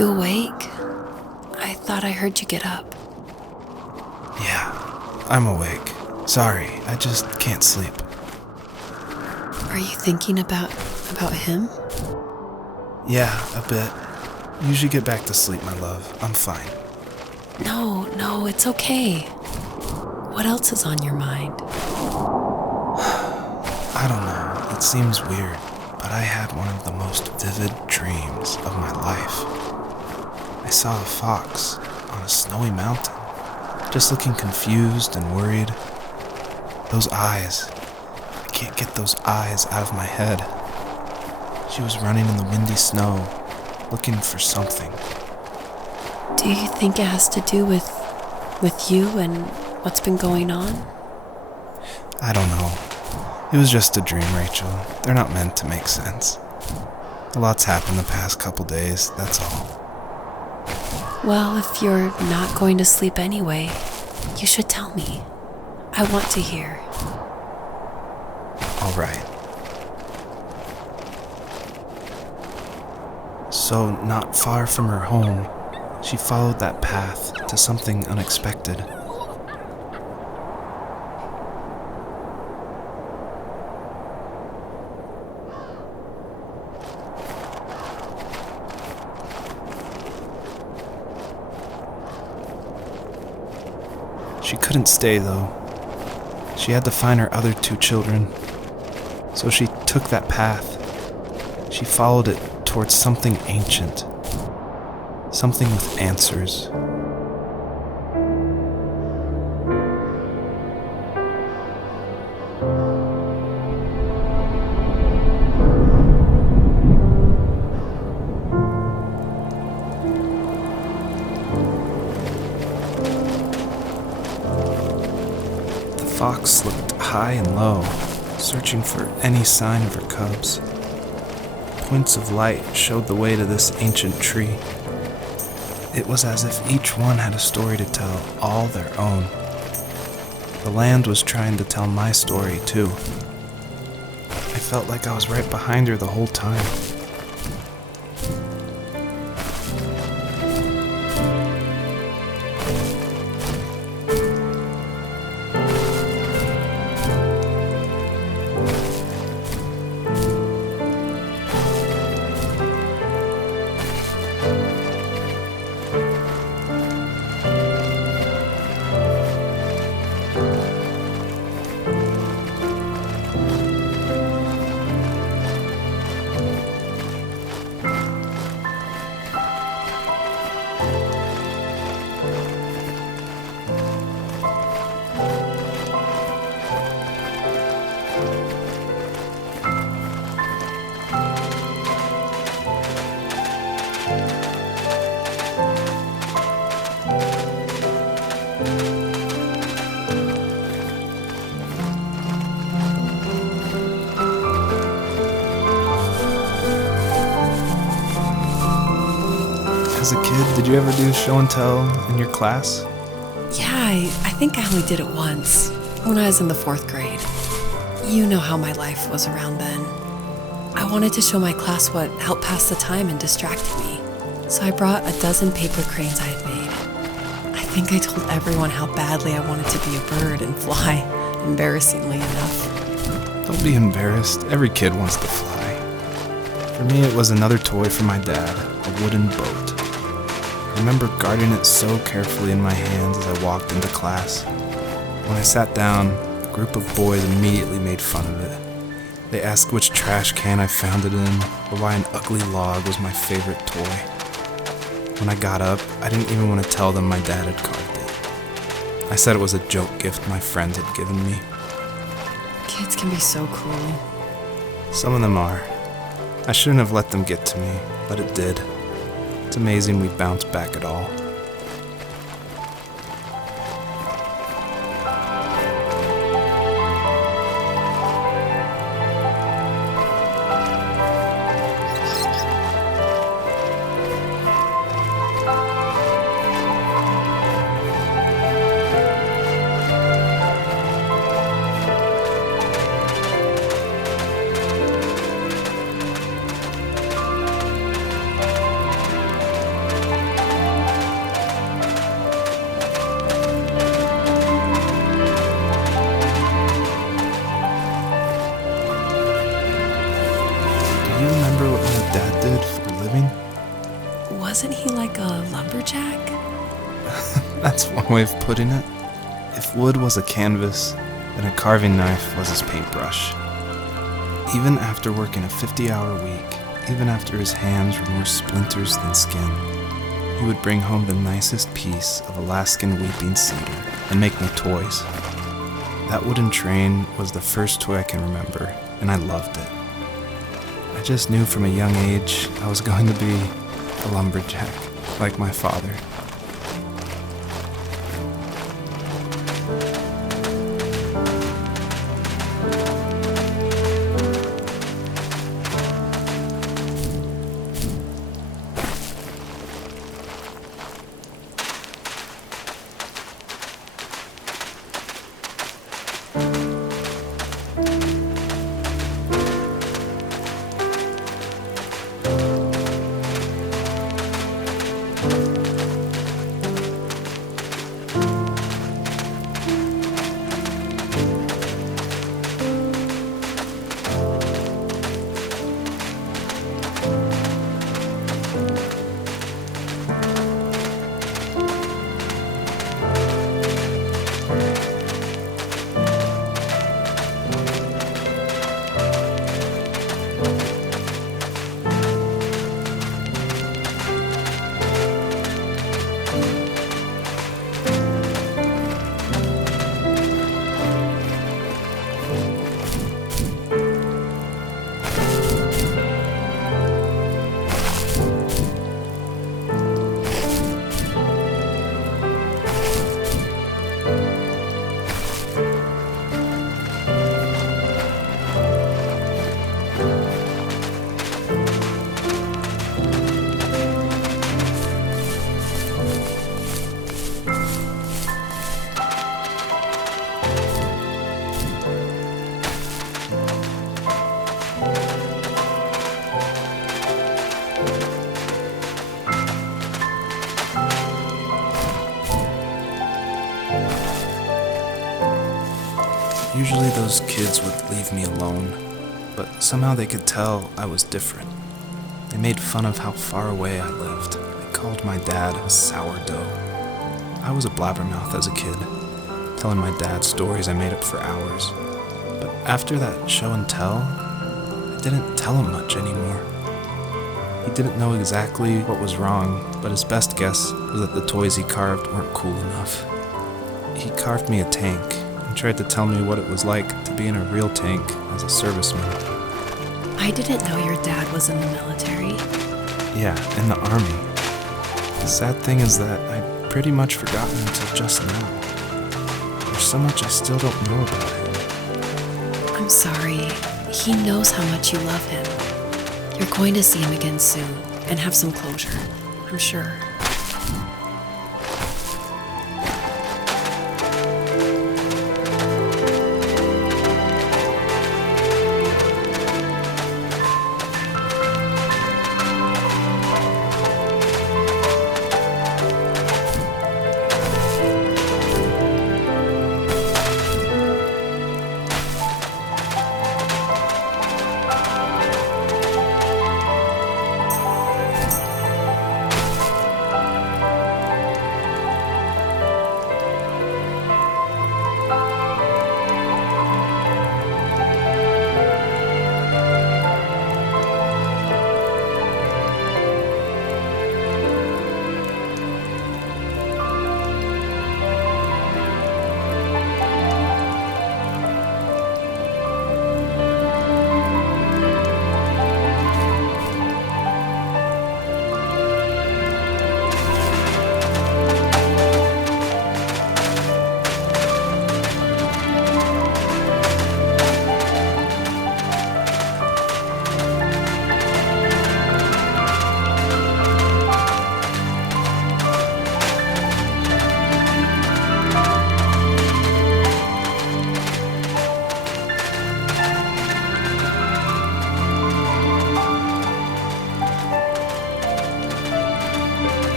You awake? I thought I heard you get up. Yeah, I'm awake. Sorry, I just can't sleep. Are you thinking about him? Yeah, a bit. Usually get back to sleep, my love. I'm fine. No, it's okay. What else is on your mind? I don't know, it seems weird, but I had one of the most vivid dreams of my life. I saw a fox on a snowy mountain, just looking confused and worried. Those eyes, I can't get those eyes out of my head. She was running in the windy snow, looking for something. Do you think it has to do with you and what's been going on? I don't know. It was just a dream, Rachel. They're not meant to make sense. A lot's happened the past couple days, that's all. Well, if you're not going to sleep anyway, you should tell me. I want to hear. All right. So, not far from her home, she followed that path to something unexpected. She couldn't stay, though. She had to find her other 2 children. So she took that path. She followed it towards something ancient. Something with answers. The fox looked high and low, searching for any sign of her cubs. Points of light showed the way to this ancient tree. It was as if each one had a story to tell, all their own. The land was trying to tell my story, too. I felt like I was right behind her the whole time. As a kid, did you ever do show and tell in your class? Yeah, I think I only did it once, when I was in the 4th grade. You know how my life was around then. I wanted to show my class what helped pass the time and distracted me, so I brought a dozen paper cranes I had made. I think I told everyone how badly I wanted to be a bird and fly, embarrassingly enough. Don't be embarrassed. Every kid wants to fly. For me, it was another toy from my dad, a wooden boat. I remember guarding it so carefully in my hands as I walked into class. When I sat down, a group of boys immediately made fun of it. They asked which trash can I found it in, or why an ugly log was my favorite toy. When I got up, I didn't even want to tell them my dad had carved it. I said it was a joke gift my friends had given me. Kids can be so cruel. Some of them are. I shouldn't have let them get to me, but it did. It's amazing we bounced back at all. One way of putting it, if wood was a canvas, then a carving knife was his paintbrush. Even after working a 50-hour week, even after his hands were more splinters than skin, he would bring home the nicest piece of Alaskan weeping cedar and make me toys. That wooden train was the first toy I can remember, and I loved it. I just knew from a young age I was going to be a lumberjack, like my father. Usually those kids would leave me alone, but somehow they could tell I was different. They made fun of how far away I lived. They called my dad a sourdough. I was a blabbermouth as a kid, telling my dad stories I made up for hours. But after that show and tell, I didn't tell him much anymore. He didn't know exactly what was wrong, but his best guess was that the toys he carved weren't cool enough. He carved me a tank and tried to tell me what it was like to be in a real tank as a serviceman. I didn't know your dad was in the military. Yeah, in the army. The sad thing is that I'd pretty much forgotten until just now. There's so much I still don't know about him. I'm sorry. He knows how much you love him. You're going to see him again soon and have some closure, I'm sure.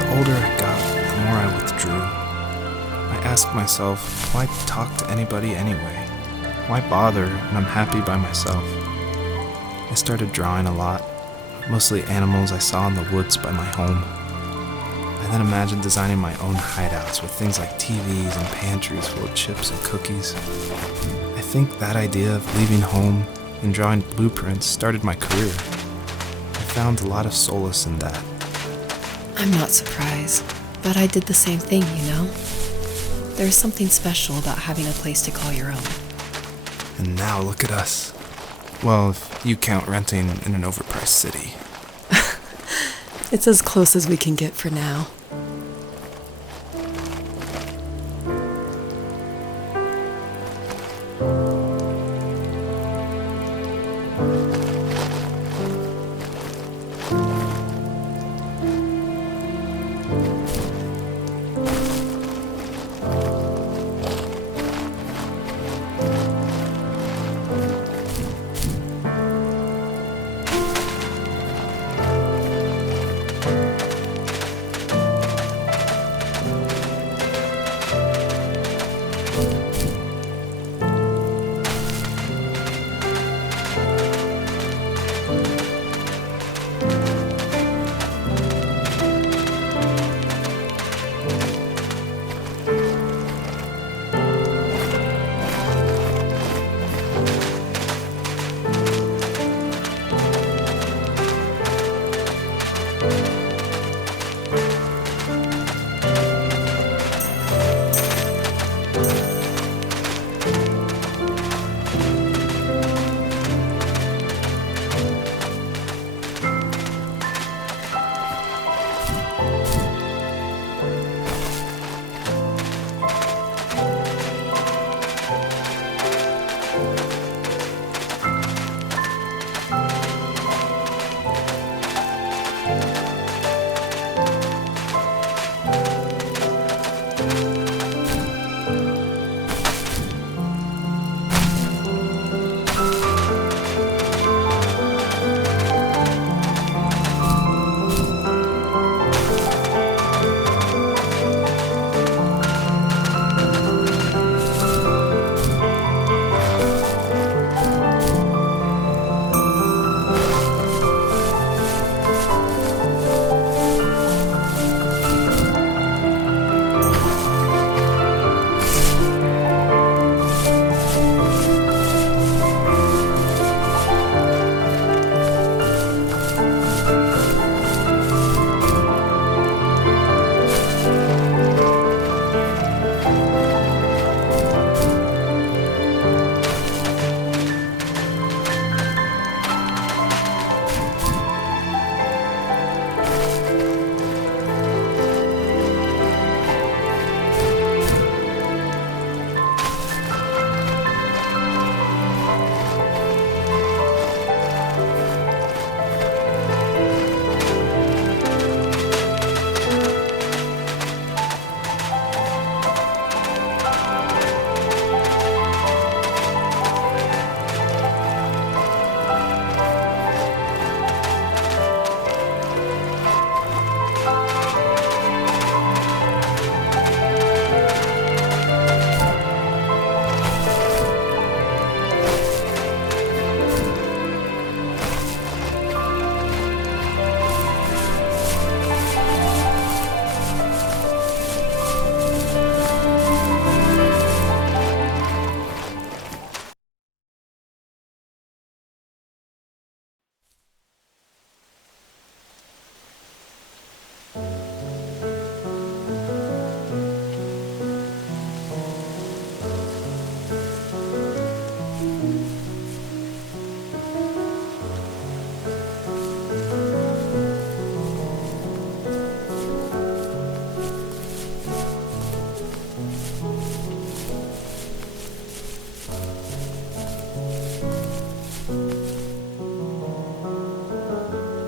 The older I got, the more I withdrew. I asked myself, why talk to anybody anyway? Why bother when I'm happy by myself? I started drawing a lot, mostly animals I saw in the woods by my home. I then imagined designing my own hideouts with things like TVs and pantries full of chips and cookies. I think that idea of leaving home and drawing blueprints started my career. I found a lot of solace in that. I'm not surprised, but I did the same thing, you know? There's something special about having a place to call your own. And now look at us. Well, if you count renting in an overpriced city. It's as close as we can get for now.